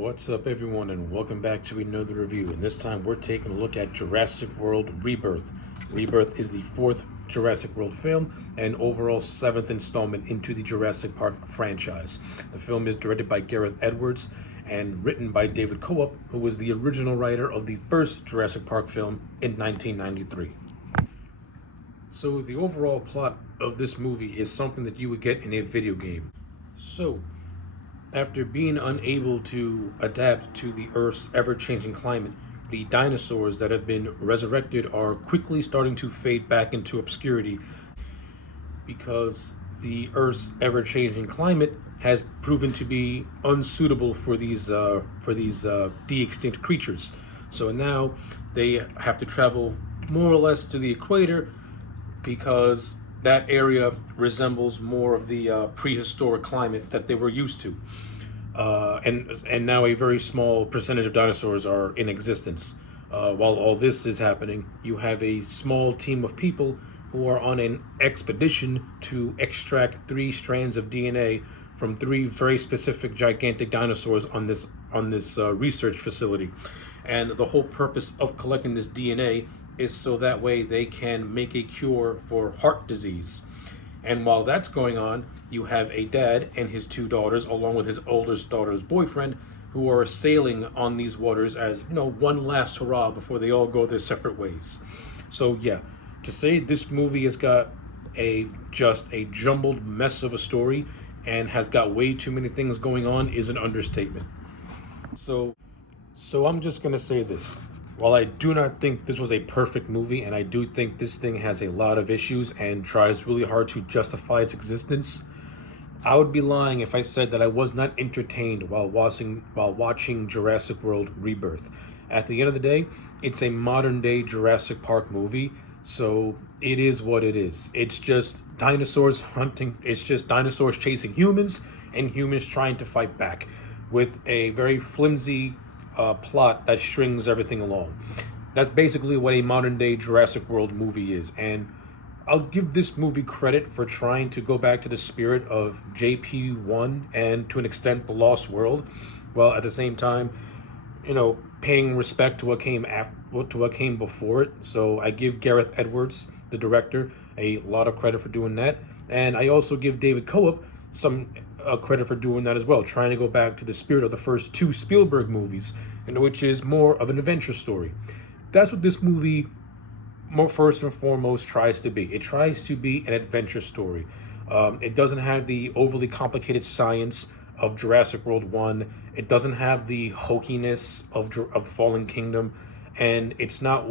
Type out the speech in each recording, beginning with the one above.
What's up, everyone, and welcome back to another review. And this time we're taking a look at Jurassic World Rebirth. Rebirth is the fourth Jurassic World film and overall seventh installment into the Jurassic Park franchise. The film is directed by Gareth Edwards and written by David Coop, who was the original writer of the first Jurassic Park film in 1993. So the overall plot of this movie is something that you would get in a video game. So, after being unable to adapt to the Earth's ever-changing climate, the dinosaurs that have been resurrected are quickly starting to fade back into obscurity because the Earth's ever-changing climate has proven to be unsuitable for these de-extinct creatures. So now they have to travel more or less to the equator because that area resembles more of the prehistoric climate that they were used to. And now a very small percentage of dinosaurs are in existence. While all this is happening, you have a small team of people who are on an expedition to extract 3 strands of DNA from 3 very specific gigantic dinosaurs on this research facility. And the whole purpose of collecting this DNA is so that way they can make a cure for heart disease. And while that's going on, you have a dad and his 2 daughters, along with his oldest daughter's boyfriend, who are sailing on these waters as, one last hurrah before they all go their separate ways. So yeah, to say this movie has got just a jumbled mess of a story and has got way too many things going on is an understatement. So I'm just gonna say this. While I do not think this was a perfect movie, and I do think this thing has a lot of issues and tries really hard to justify its existence, I would be lying if I said that I was not entertained while watching Jurassic World Rebirth. At the end of the day, it's a modern day Jurassic Park movie, so it is what it is. It's just dinosaurs hunting, it's just dinosaurs chasing humans and humans trying to fight back with a very flimsy plot that strings everything along. That's basically what a modern day Jurassic World movie is, and I'll give this movie credit for trying to go back to the spirit of JP1 and to an extent The Lost World, while at the same time, paying respect to what came before it. So I give Gareth Edwards, the director, a lot of credit for doing that, and I also give David Coop some credit for doing that as well, trying to go back to the spirit of the first 2 Spielberg movies, which is more of an adventure story. That's what this movie, more first and foremost, tries to be. It tries to be an adventure story. It doesn't have the overly complicated science of Jurassic World 1. It doesn't have the hokiness of Fallen Kingdom, and it's not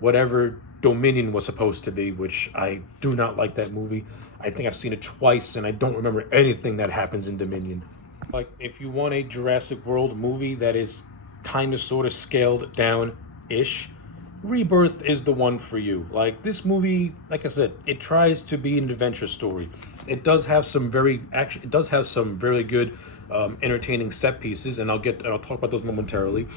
whatever Dominion was supposed to be, which I do not like that movie. I think I've seen it twice, and I don't remember anything that happens in Dominion. Like, if you want a Jurassic World movie that is kind of sort of scaled down-ish, Rebirth is the one for you. Like, this movie, like I said, it tries to be an adventure story. It does have some very good, entertaining set pieces, and I'll talk about those momentarily.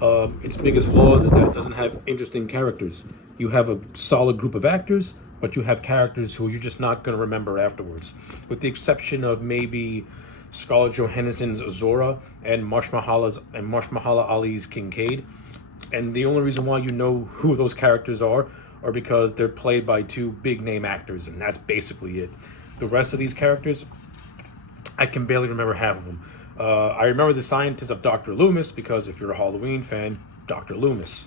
Its biggest flaws is that it doesn't have interesting characters. You have a solid group of actors, but you have characters who you're just not going to remember afterwards, with the exception of maybe Scarlett Johansson's Zora and Mahershala Ali's Kincaid. And the only reason why you know who those characters are because they're played by 2 big-name actors, and that's basically it. The rest of these characters, I can barely remember half of them. I remember the scientist of Dr. Loomis, because if you're a Halloween fan, Dr. Loomis.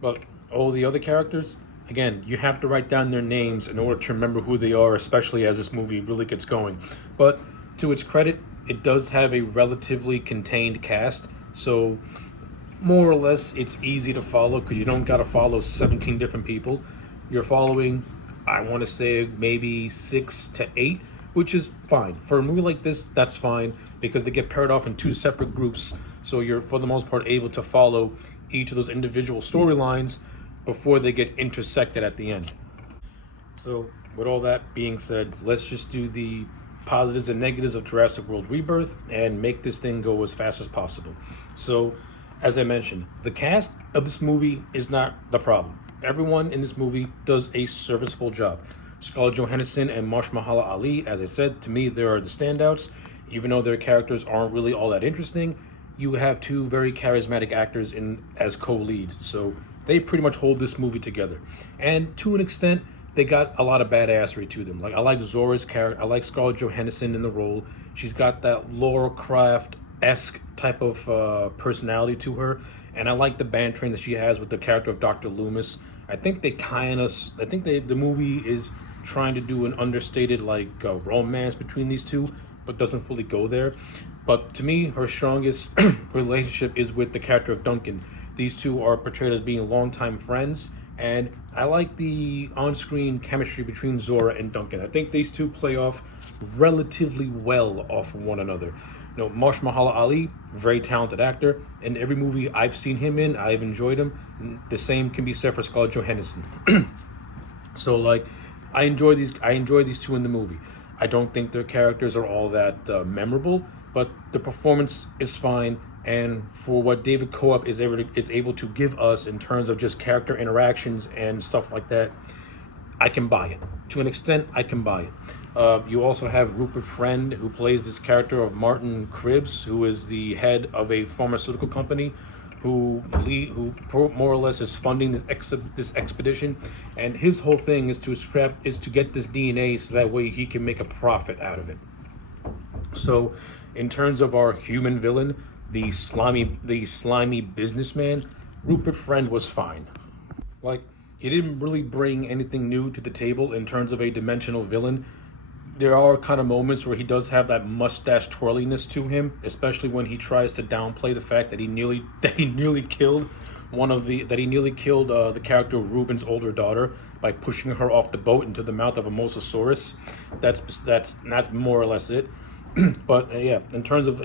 But all the other characters, again, you have to write down their names in order to remember who they are, especially as this movie really gets going. But to its credit, it does have a relatively contained cast, so more or less it's easy to follow because you don't got to follow 17 different people. You're following, I want to say, maybe 6 to 8, which is fine. For a movie like this, that's fine because they get paired off in 2 separate groups, so you're for the most part able to follow each of those individual storylines before they get intersected at the end. So with all that being said, let's just do the positives and negatives of Jurassic World Rebirth and make this thing go as fast as possible. So, as I mentioned, the cast of this movie is not the problem. Everyone in this movie does a serviceable job. Scarlett Johansson and Mahershala Ali, as I said, to me, they are the standouts. even though their characters aren't really all that interesting, you have two very charismatic actors in as co-leads. So they pretty much hold this movie together. And to an extent, they got a lot of badassery to them. Like I like Zora's character. I like Scarlett Johansson in the role. She's got that Laura Croft-esque type of personality to her, and I like the bantering that she has with the character of Dr. Loomis. I think the movie is trying to do an understated like romance between these two, but doesn't fully go there. But to me, her strongest relationship is with the character of Duncan. These two are portrayed as being longtime friends, and I like the on-screen chemistry between Zora and Duncan. I think these two play off relatively well off one another. You know, Marsh Mahala Ali, very talented actor. In every movie I've seen him in, I've enjoyed him. The same can be said for Scarlett Johansson. So like, I enjoy these two in the movie. I don't think their characters are all that memorable, but the performance is fine. And for what David Coop is able to give us in terms of just character interactions and stuff like that, I can buy it. To an extent, I can buy it. You also have Rupert Friend, who plays this character of Martin Cribbs, who is the head of a pharmaceutical company, who more or less is funding this expedition, and his whole thing is to get this DNA so that way he can make a profit out of it. So, in terms of our human villain, the slimy businessman, Rupert Friend was fine. Like, he didn't really bring anything new to the table in terms of a dimensional villain. There are kind of moments where he does have that mustache twirliness to him, especially when he tries to downplay the fact that he nearly killed the character of Ruben's older daughter by pushing her off the boat into the mouth of a mosasaurus. That's more or less it. But yeah, in terms of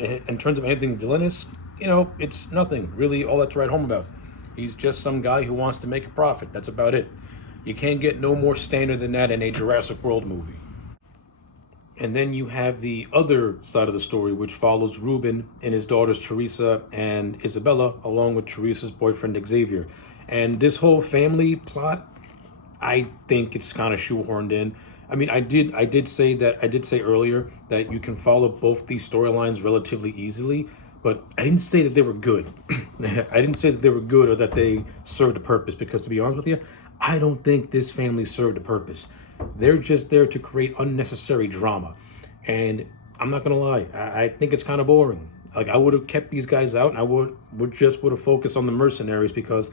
anything villainous, it's nothing really all that to write home about. He's just some guy who wants to make a profit. That's about it. You can't get no more standard than that in a Jurassic World movie. And then you have the other side of the story, which follows Ruben and his daughters Teresa and Isabella, along with Teresa's boyfriend Xavier. And this whole family plot, I think it's kind of shoehorned in. I mean, I did say earlier that you can follow both these storylines relatively easily, but I didn't say that they were good. I didn't say that they were good or that they served a purpose, because to be honest with you, I don't think this family served a purpose. They're just there to create unnecessary drama. And I'm not gonna lie, I think it's kind of boring. Like, I would have kept these guys out, and I would have focused on the mercenaries, because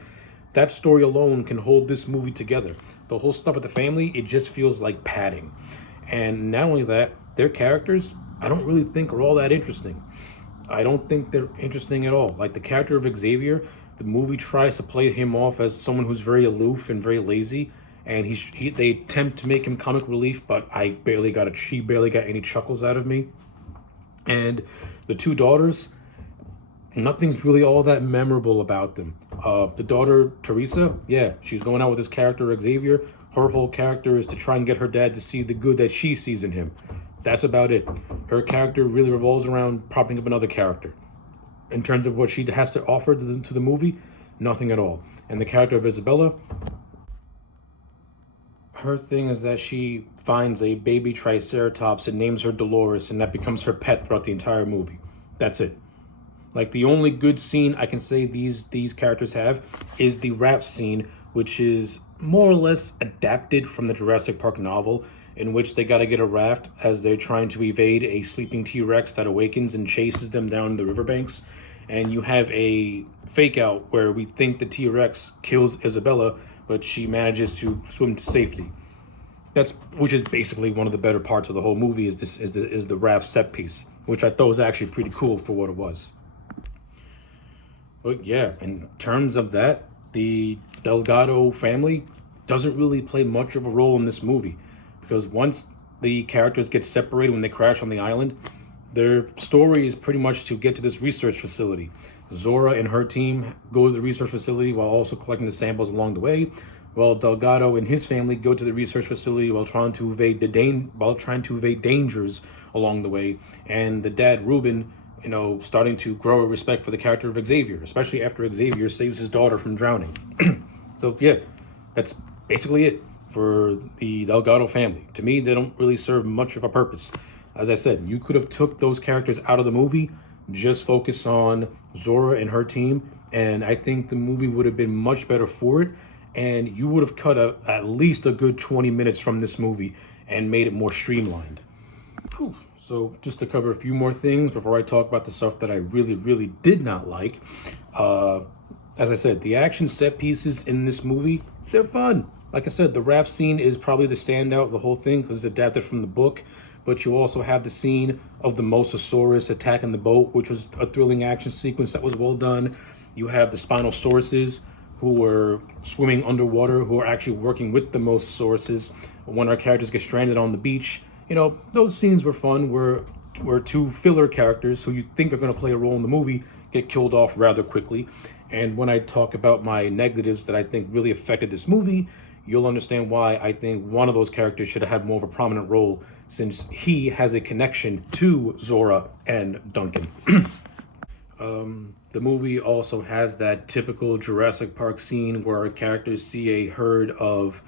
that story alone can hold this movie together. The whole stuff with the family, it just feels like padding. And not only that, their characters, I don't really think are all that interesting. I don't think they're interesting at all. Like the character of Xavier, the movie tries to play him off as someone who's very aloof and very lazy, and they attempt to make him comic relief, but she barely got any chuckles out of me. And the two daughters, nothing's really all that memorable about them. The daughter, Teresa, yeah, she's going out with this character, Xavier. Her whole character is to try and get her dad to see the good that she sees in him. That's about it. Her character really revolves around propping up another character. In terms of what she has to offer to the movie, nothing at all. And the character of Isabella, her thing is that she finds a baby triceratops and names her Dolores, and that becomes her pet throughout the entire movie. That's it. Like, the only good scene I can say these characters have is the raft scene, which is more or less adapted from the Jurassic Park novel, in which they got to get a raft as they're trying to evade a sleeping T-Rex that awakens and chases them down the riverbanks. And you have a fake out where we think the T-Rex kills Isabella, but she manages to swim to safety. Which is basically one of the better parts of the whole movie, is the raft set piece, which I thought was actually pretty cool for what it was. But yeah, in terms of that, the Delgado family doesn't really play much of a role in this movie, because once the characters get separated when they crash on the island, their story is pretty much to get to this research facility. Zora and her team go to the research facility while also collecting the samples along the way, while Delgado and his family go to the research facility while trying to evade dangers along the way, and the dad Ruben, starting to grow a respect for the character of Xavier, especially after Xavier saves his daughter from drowning. So yeah, that's basically it for the Delgado family. To me, they don't really serve much of a purpose. As I said, you could have took those characters out of the movie, just focus on Zora and her team, and I think the movie would have been much better for it. And you would have cut at least a good 20 minutes from this movie and made it more streamlined. Whew. So just to cover a few more things before I talk about the stuff that I really, really did not like. Uh, as I said, the action set pieces in this movie, they're fun. Like I said, the raft scene is probably the standout of the whole thing because it's adapted from the book. But you also have the scene of the Mosasaurus attacking the boat, which was a thrilling action sequence that was well done. You have the Spinosauruses who were swimming underwater, who are actually working with the Mosasauruses when our characters get stranded on the beach. You know, those scenes were fun where two filler characters who you think are going to play a role in the movie get killed off rather quickly. And when I talk about my negatives that I think really affected this movie, you'll understand why I think one of those characters should have had more of a prominent role, since he has a connection to Zora and Duncan. The movie also has that typical Jurassic Park scene where our characters see a herd of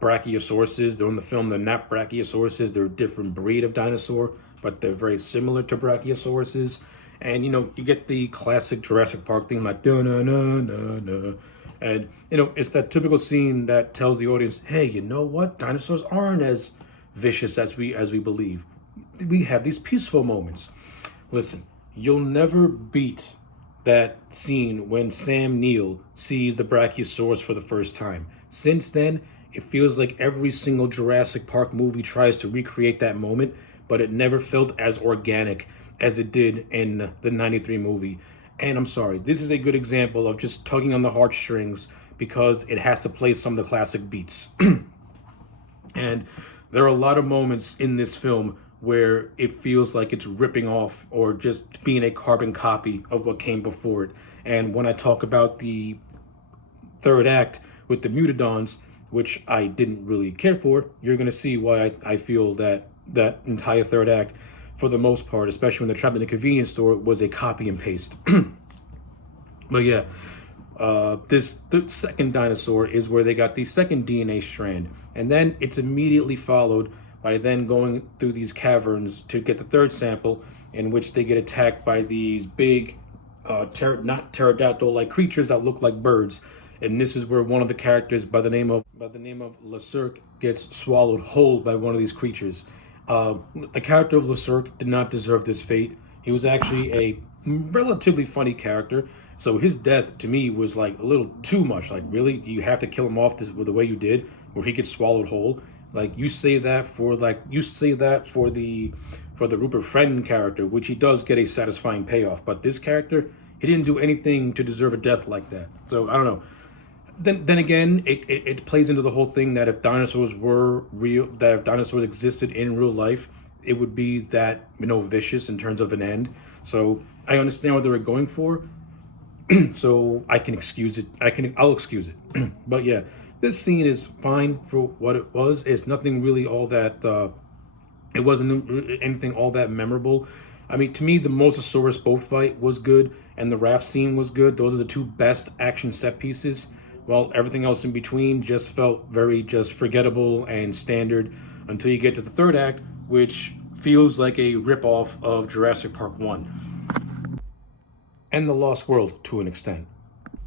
brachiosauruses. They're in the film, they're not brachiosauruses, they're a different breed of dinosaur, but they're very similar to brachiosauruses. And you know, you get the classic Jurassic Park theme like da na na na na. And you know, it's that typical scene that tells the audience, hey, you know what? Dinosaurs aren't as vicious as we believe. We have these peaceful moments. Listen, you'll never beat that scene when Sam Neill sees the Brachiosaurus for the first time. Since then, it feels like every single Jurassic Park movie tries to recreate that moment, but it never felt as organic as it did in the 93 movie. And I'm sorry, this is a good example of just tugging on the heartstrings because it has to play some of the classic beats. And there are a lot of moments in this film where it feels like it's ripping off or just being a carbon copy of what came before it. And when I talk about the third act with the Mutadons, which I didn't really care for, you're going to see why I feel that that entire third act, for the most part, especially when they're trapped in a convenience store, was a copy and paste. But yeah, this the second dinosaur is where they got the second DNA strand, and then it's immediately followed by then going through these caverns to get the third sample, in which they get attacked by these big, not pterodactyl-like creatures that look like birds. And this is where one of the characters by the name of LeCirque gets swallowed whole by one of these creatures. The character of LeCirque did not deserve this fate. He was actually a relatively funny character, so his death to me was like a little too much. Like, really, you have to kill him off with the way you did, where he gets swallowed whole. Like, you say that for the Rupert Friend character, which he does get a satisfying payoff. But this character, he didn't do anything to deserve a death like that. So I don't know. Then again, it plays into the whole thing that if dinosaurs were real, that if dinosaurs existed in real life, it would be that, you know, vicious in terms of an end. So I understand what they were going for. So I can excuse it. I'll excuse it. But yeah, this scene is fine for what it was. It's nothing really all that. It wasn't anything all that memorable. I mean, to me, the Mosasaurus boat fight was good, and the raft scene was good. Those are the two best action set pieces. While everything else in between just felt very just forgettable and standard until you get to the third act, which feels like a ripoff of Jurassic Park 1 and The Lost World to an extent.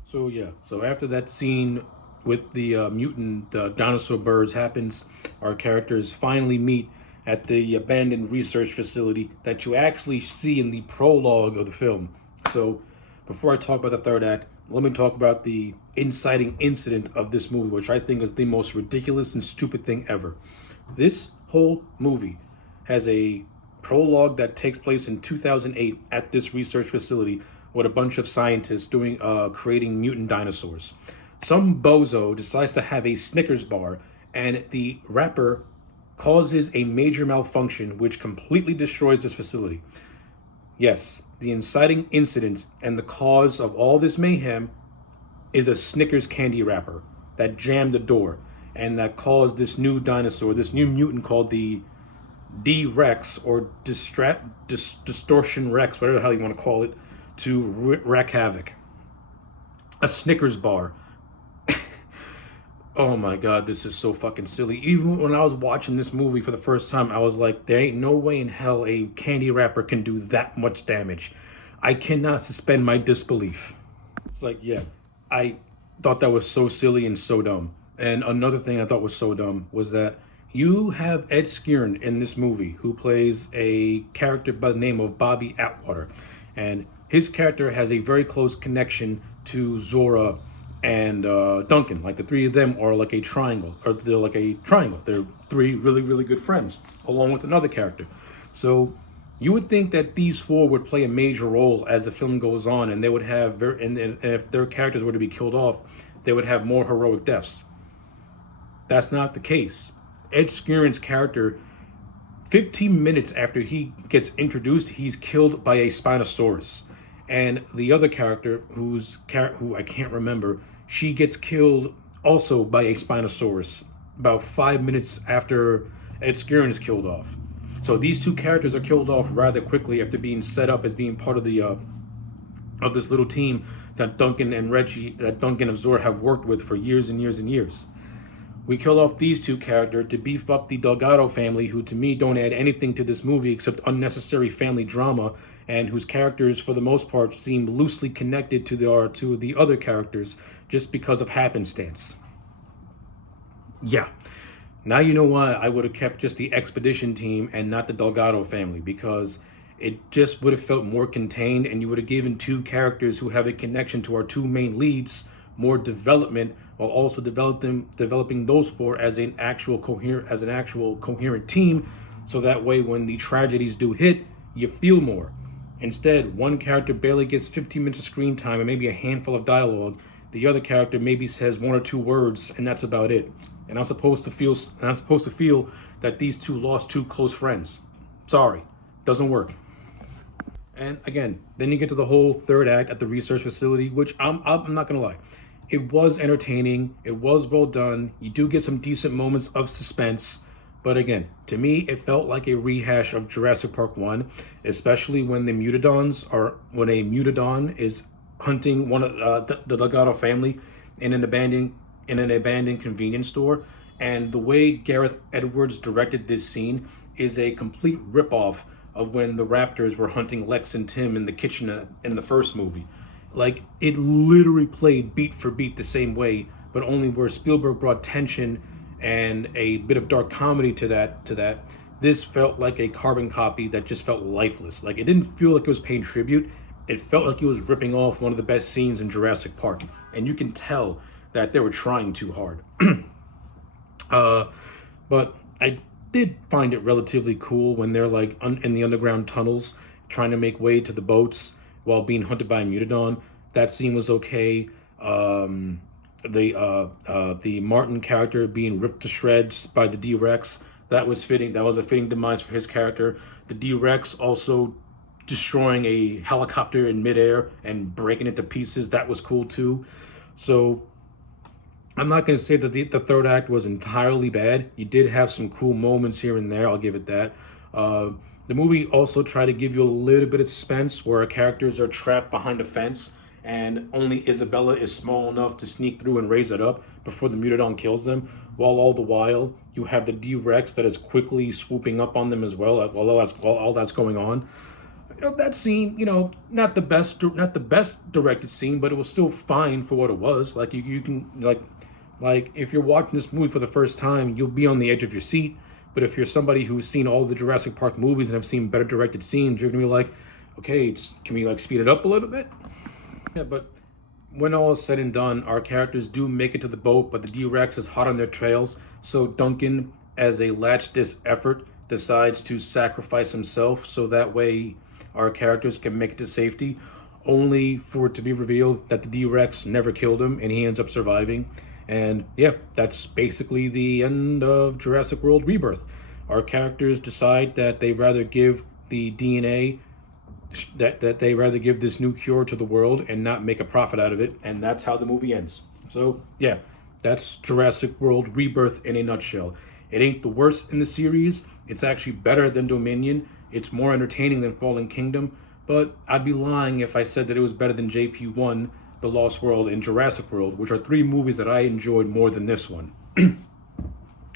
So yeah, so after that scene with the mutant dinosaur birds happens, our characters finally meet at the abandoned research facility that you actually see in the prologue of the film. So before I talk about the third act, let me talk about the inciting incident of this movie, which I think is the most ridiculous and stupid thing ever. This whole movie has a prologue that takes place in 2008 at this research facility with a bunch of scientists doing creating mutant dinosaurs. Some bozo decides to have a Snickers bar, and the wrapper causes a major malfunction which completely destroys this facility. Yes, the inciting incident and the cause of all this mayhem is a Snickers candy wrapper that jammed the door and that caused this new dinosaur, this new mutant called the D-Rex or Distortion Rex, whatever the hell you want to call it, to wreak havoc. A Snickers bar. Oh my god, this is so fucking silly. Even when I was watching this movie for the first time, I was like, there ain't no way in hell a candy wrapper can do that much damage. I cannot suspend my disbelief. It's like, yeah, I thought that was so silly and so dumb. And another thing I thought was so dumb was that you have Ed Skrein in this movie who plays a character by the name of Bobby Atwater. And his character has a very close connection to Zora and Duncan. Like the three of them are like a triangle, or they're like a triangle. They're three really, really good friends, along with another character. So you would think that these four would play a major role as the film goes on, and they would have and if their characters were to be killed off, they would have more heroic deaths. That's not the case. Ed Skrein character, 15 minutes after he gets introduced, he's killed by a Spinosaurus, and the other character, who I can't remember, she gets killed also by a Spinosaurus about 5 minutes after Ed Skrein is killed off. So these two characters are killed off rather quickly after being set up as being part of the of this little team that Duncan and Zora have worked with for years and years and years. We kill off these two characters to beef up the Delgado family, who to me don't add anything to this movie except unnecessary family drama, and whose characters, for the most part, seem loosely connected to the other characters just because of happenstance. Yeah. Now you know why I would have kept just the expedition team and not the Delgado family, because it just would have felt more contained, and you would have given two characters who have a connection to our two main leads more development, while also developing those four as an actual coherent team, so that way when the tragedies do hit, you feel more. Instead, one character barely gets 15 minutes of screen time and maybe a handful of dialogue. The other character maybe says one or two words, and that's about it. And I'm supposed to feel that these two lost two close friends. Sorry, doesn't work. And again, then you get to the whole third act at the research facility, which I'm not gonna lie, it was entertaining. It was well done. You do get some decent moments of suspense. But again, to me, it felt like a rehash of Jurassic Park 1, especially when when a Mutodon is hunting one of the Delgado family in an abandoned convenience store. And the way Gareth Edwards directed this scene is a complete ripoff of when the Raptors were hunting Lex and Tim in the kitchen in the first movie. Like, it literally played beat for beat the same way, but only where Spielberg brought tension and a bit of dark comedy to that. This felt like a carbon copy that just felt lifeless. Like, it didn't feel like it was paying tribute. It felt like it was ripping off one of the best scenes in Jurassic Park, and you can tell that they were trying too hard. But I did find it relatively cool when they're like in the underground tunnels trying to make way to the boats while being hunted by a Mutodon. That scene was okay. The Martin character being ripped to shreds by the D-Rex, that was fitting. That was a fitting demise for his character. The D-Rex also destroying a helicopter in midair and breaking it to pieces, that was cool too. So I'm not going to say that the third act was entirely bad. You did have some cool moments here and there, I'll give it that. The movie also tried to give you a little bit of suspense where our characters are trapped behind a fence and only Isabella is small enough to sneak through and raise it up before the Mutodon kills them, while all the while you have the D-Rex that is quickly swooping up on them as well while all that's going on. That scene, not the best directed scene, but it was still fine for what it was. Like you can like if you're watching this movie for the first time, you'll be on the edge of your seat. But if you're somebody who's seen all the Jurassic Park movies and have seen better directed scenes, you're gonna be like, okay, can we speed it up a little bit? Yeah, but when all is said and done, our characters do make it to the boat, but the D-Rex is hot on their trails. So Duncan, as a latch-dis effort, decides to sacrifice himself so that way our characters can make it to safety, only for it to be revealed that the D-Rex never killed him and he ends up surviving. And yeah, that's basically the end of Jurassic World Rebirth. Our characters decide that they rather give the DNA, that they rather give this new cure to the world and not make a profit out of it, and that's how the movie ends. So yeah, that's Jurassic World Rebirth in a nutshell. It ain't the worst in the series. It's actually better than Dominion. It's more entertaining than Fallen Kingdom, but I'd be lying if I said that it was better than JP1. The Lost World, and Jurassic World, which are three movies that I enjoyed more than this one.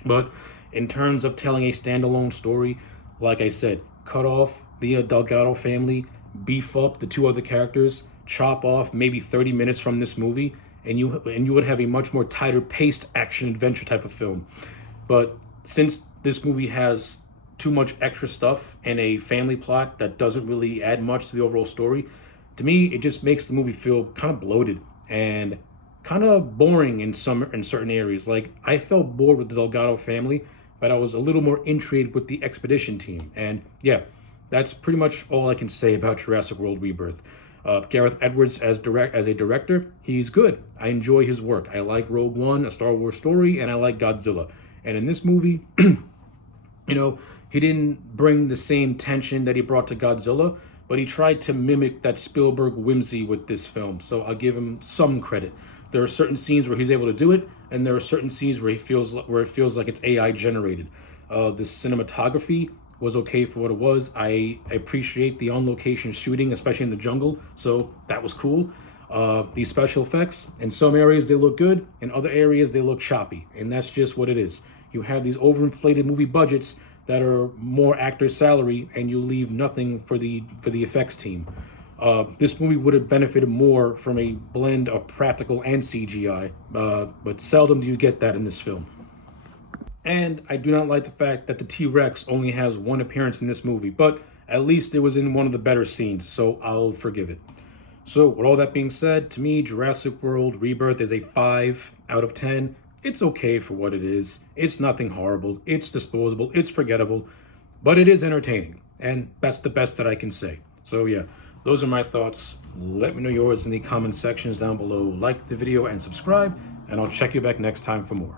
But in terms of telling a standalone story, like I said, cut off the Delgado family, beef up the two other characters, chop off maybe 30 minutes from this movie, and you would have a much more tighter paced action adventure type of film. But since this movie has too much extra stuff and a family plot that doesn't really add much to the overall story, to me it just makes the movie feel kind of bloated and kind of boring in certain areas. Like, I felt bored with the Delgado family, but I was a little more intrigued with the expedition team. And yeah, that's pretty much all I can say about Jurassic World Rebirth. Gareth Edwards as a director, he's good. I enjoy his work. I like Rogue One, A Star Wars Story, and I like Godzilla. And in this movie, he didn't bring the same tension that he brought to Godzilla, but he tried to mimic that Spielberg whimsy with this film. So I'll give him some credit. There are certain scenes where he's able to do it, and there are certain scenes where it feels like it's AI generated. The cinematography was okay for what it was. I appreciate the on-location shooting, especially in the jungle, so that was cool. These special effects, in some areas they look good, in other areas they look choppy, and that's just what it is. You have these overinflated movie budgets that are more actors' salary, and you leave nothing for the effects team. This movie would have benefited more from a blend of practical and CGI, but seldom do you get that in this film. And I do not like the fact that the T-Rex only has one appearance in this movie, but at least it was in one of the better scenes, so I'll forgive it. So with all that being said, to me, Jurassic World Rebirth is a 5 out of 10. It's okay for what it is. It's nothing horrible. It's disposable. It's forgettable. But it is entertaining. And that's the best that I can say. So yeah, those are my thoughts. Let me know yours in the comment sections down below. Like the video and subscribe. And I'll check you back next time for more.